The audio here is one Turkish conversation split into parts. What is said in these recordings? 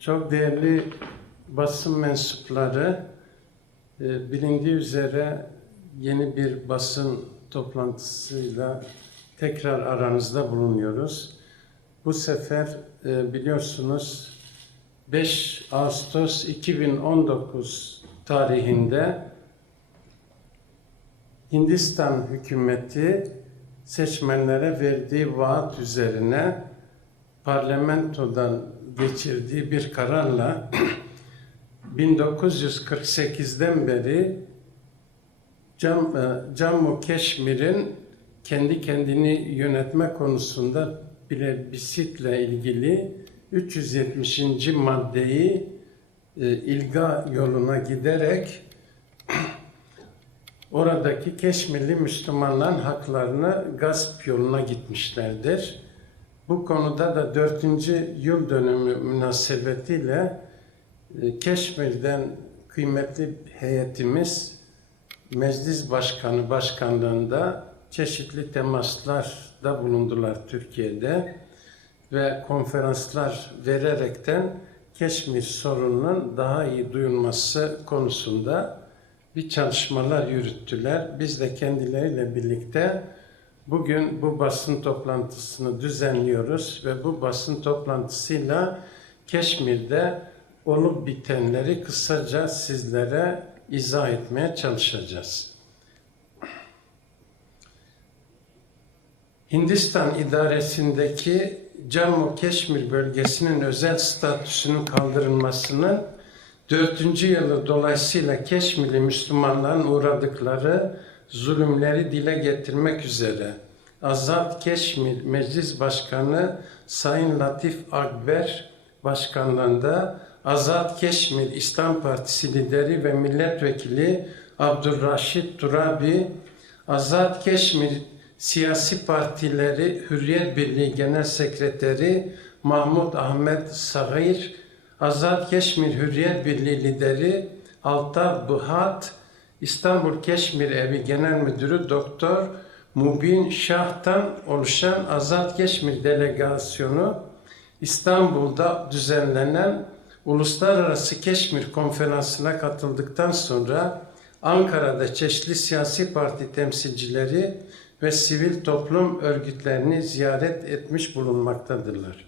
Çok değerli basın mensupları, e, bilindiği üzere yeni bir basın toplantısıyla tekrar aranızda bulunuyoruz. Bu sefer e, biliyorsunuz 5 Ağustos 2019 tarihinde Hindistan hükümeti seçmenlere verdiği vaat üzerine parlamentodan geçirdiği bir kararla 1948'den beri Cam, e, Cammu Keşmir'in kendi kendini yönetme konusunda plebisitle ilgili 370. maddeyi e, ilga yoluna giderek oradaki Keşmirli Müslümanların haklarını gasp yoluna gitmişlerdir. Bu konuda da 4. yıl dönümü münasebetiyle e, Keşmir'den kıymetli heyetimiz Meclis Başkanı başkanlığında çeşitli temaslarda bulundular Türkiye'de ve konferanslar vererekten Keşmir sorununun daha iyi duyulması konusunda bir çalışmalar yürüttüler. Biz de kendileriyle birlikte bugün bu basın toplantısını düzenliyoruz ve bu basın toplantısıyla Keşmir'de olup bitenleri kısaca sizlere izah etmeye çalışacağız. Hindistan idaresindeki Cammu Keşmir bölgesinin özel statüsünün kaldırılmasının dördüncü yılı dolayısıyla Keşmirli Müslümanların uğradıkları zulümleri dile getirmek üzere. Azad Keşmir Meclis Başkanı Sayın Latif Akber Başkanlığında Azad Keşmir İslam Partisi lideri ve milletvekili Abdurraşit Turabi, Azad Keşmir siyasi partileri Hürriyet Birliği Genel Sekreteri Mahmut Ahmet Sagir, Azad Keşmir Hürriyet Birliği lideri Altar Buhat, İstanbul Keşmir Evi Genel Müdürü Doktor Mubin Şah'tan oluşan Azad Keşmir Delegasyonu İstanbul'da düzenlenen Uluslararası Keşmir Konferansı'na katıldıktan sonra Ankara'da çeşitli siyasi parti temsilcileri ve sivil toplum örgütlerini ziyaret etmiş bulunmaktadırlar.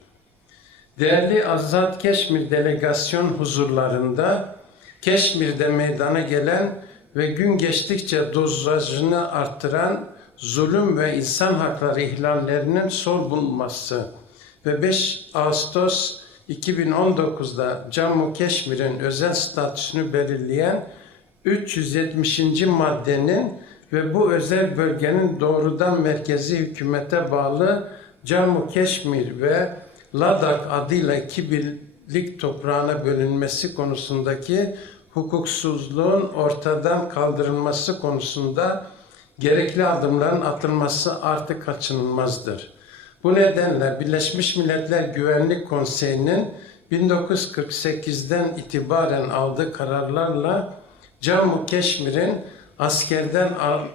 Değerli Azad Keşmir Delegasyon huzurlarında Keşmir'de meydana gelen ve gün geçtikçe dozajını arttıran zulüm ve insan hakları ihlallerinin son bulunması ve 5 Ağustos 2019'da Cammu Keşmir'in özel statüsünü belirleyen 370. maddenin ve bu özel bölgenin doğrudan merkezi hükümete bağlı Cammu Keşmir ve Ladak adıyla iki birlik toprağına bölünmesi konusundaki hukuksuzluğun ortadan kaldırılması konusunda gerekli adımların atılması artık kaçınılmazdır. Bu nedenle Birleşmiş Milletler Güvenlik Konseyi'nin 1948'den itibaren aldığı kararlarla Cammu Keşmir'in askerden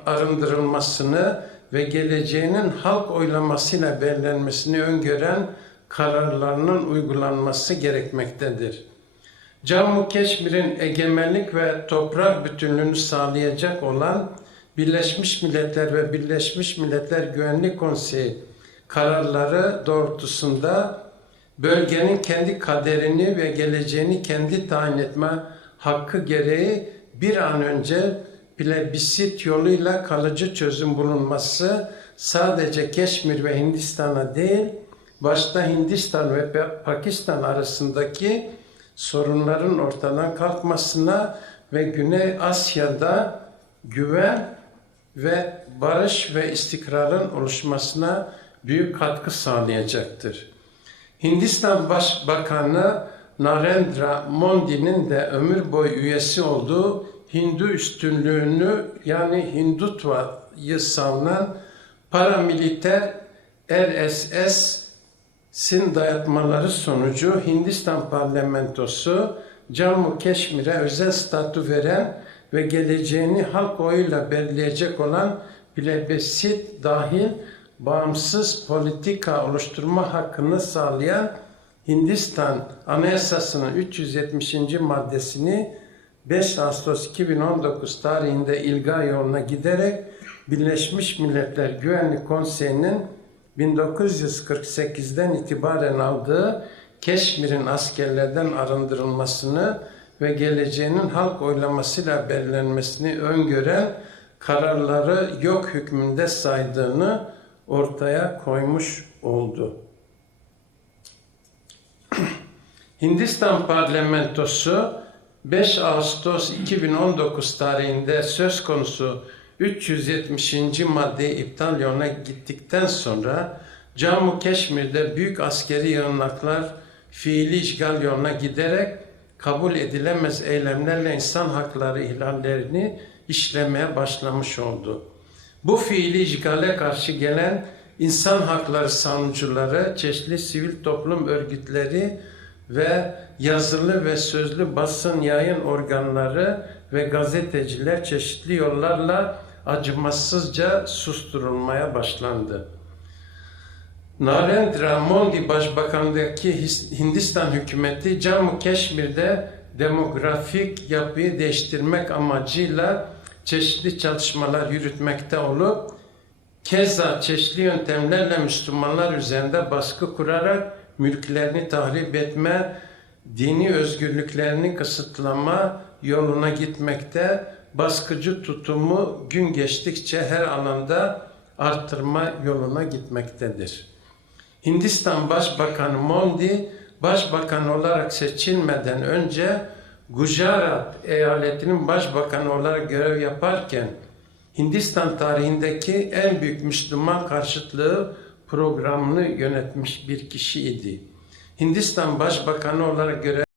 arındırılmasını ve geleceğinin halk oylamasıyla belirlenmesini öngören kararlarının uygulanması gerekmektedir. Cammu Keşmir'in egemenlik ve toprak bütünlüğünü sağlayacak olan Birleşmiş Milletler ve Birleşmiş Milletler Güvenlik Konseyi kararları doğrultusunda bölgenin kendi kaderini ve geleceğini kendi tayin etme hakkı gereği bir an önce plebisit yoluyla kalıcı çözüm bulunması sadece Keşmir ve Hindistan'a değil, başta Hindistan ve Pakistan arasındaki sorunların ortadan kalkmasına ve Güney Asya'da güven ve barış ve istikrarın oluşmasına büyük katkı sağlayacaktır. Hindistan Başbakanı Narendra Modi'nin de ömür boyu üyesi olduğu Hindu üstünlüğünü yani Hindutva'yı savunan paramiliter RSS'in dayatmaları sonucu Hindistan parlamentosu Cammu Keşmir'e özel statü veren ve geleceğini halk oyuyla belirleyecek olan plebisit dahil bağımsız politika oluşturma hakkını sağlayan Hindistan Anayasası'nın 370. maddesini 5 Ağustos 2019 tarihinde ilga yoluna giderek Birleşmiş Milletler Güvenlik Konseyi'nin 1948'den itibaren aldığı Keşmir'in askerlerden arındırılmasını ve geleceğinin halk oylamasıyla belirlenmesini öngören kararları yok hükmünde saydığını ortaya koymuş oldu. Hindistan parlamentosu 5 Ağustos 2019 tarihinde söz konusu 370. maddeyi iptal yoluna gittikten sonra Cammu Keşmir'de büyük askeri yığınaklar fiili işgal yoluna giderek kabul edilemez eylemlerle insan hakları ihlallerini işlemeye başlamış oldu. Bu fiili işgale karşı gelen insan hakları savunucuları, çeşitli sivil toplum örgütleri ve yazılı ve sözlü basın yayın organları ve gazeteciler çeşitli yollarla acımasızca susturulmaya başlandı. Narendra Modi Başbakanlığındaki His- Hindistan hükümeti Cammu Keşmir'de demografik yapıyı değiştirmek amacıyla çeşitli çalışmalar yürütmekte olup keza çeşitli yöntemlerle Müslümanlar üzerinde baskı kurarak mülklerini tahrip etme, dini özgürlüklerini kısıtlama yoluna gitmekte, baskıcı tutumu gün geçtikçe her alanda artırma yoluna gitmektedir. Hindistan Başbakanı Modi, başbakan olarak seçilmeden önce Gujarat eyaletinin başbakanı olarak görev yaparken Hindistan tarihindeki en büyük Müslüman karşıtlığı programını yönetmiş bir kişiydi. Hindistan Başbakanı olarak görev